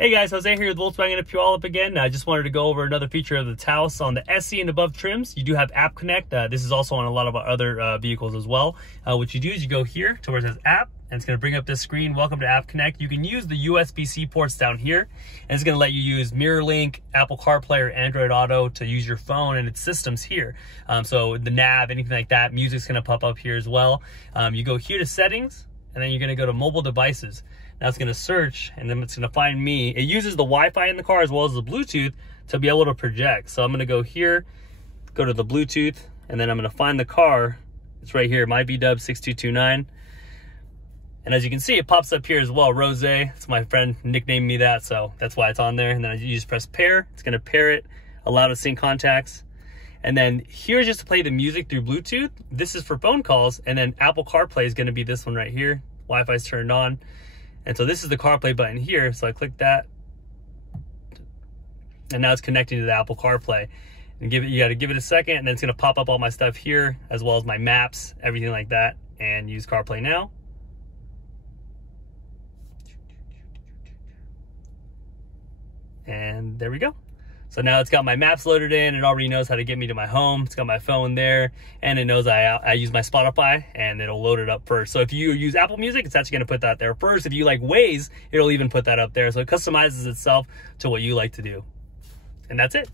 Hey guys, Jose here with Volkswagen of Puyallup again. I just wanted to go over another feature of the Taos on the SE and above trims. You do have App Connect. This is also on a lot of our other vehicles as well. What you do is you go here to where it says App, and it's going to bring up this screen. Welcome to App Connect. You can use the USB-C ports down here, and it's going to let you use MirrorLink, Apple CarPlay, or Android Auto to use your phone and its systems here. So the nav, anything like that, music's going to pop up here as well. You go here to Settings, and then you're going to go to Mobile Devices. Now it's going to search, and then it's going to find me. It uses the Wi-Fi in the car as well as the Bluetooth to be able to project. So I'm going to go here, go to the Bluetooth, and then I'm going to find the car. It's right here, my VW 6229. And as you can see, it pops up here as well, Rose. It's my friend nicknamed me that, so that's why it's on there. And then you just press pair. It's going to pair it, allow to sync contacts. And then here's just to play the music through Bluetooth. This is for phone calls. And then Apple CarPlay is going to be this one right here. Wi-Fi is turned on. And so this is the CarPlay button here. So I click that, and now it's connecting to the Apple CarPlay. And you got to give it a second, and then it's going to pop up all my stuff here, as well as my maps, everything like that, and use CarPlay now. And there we go. So now it's got my maps loaded in. It already knows how to get me to my home. It's got my phone there, and it knows I use my Spotify, and it'll load it up first. So if you use Apple Music, it's actually going to put that there first. If you like Waze, it'll even put that up there. So it customizes itself to what you like to do. And that's it.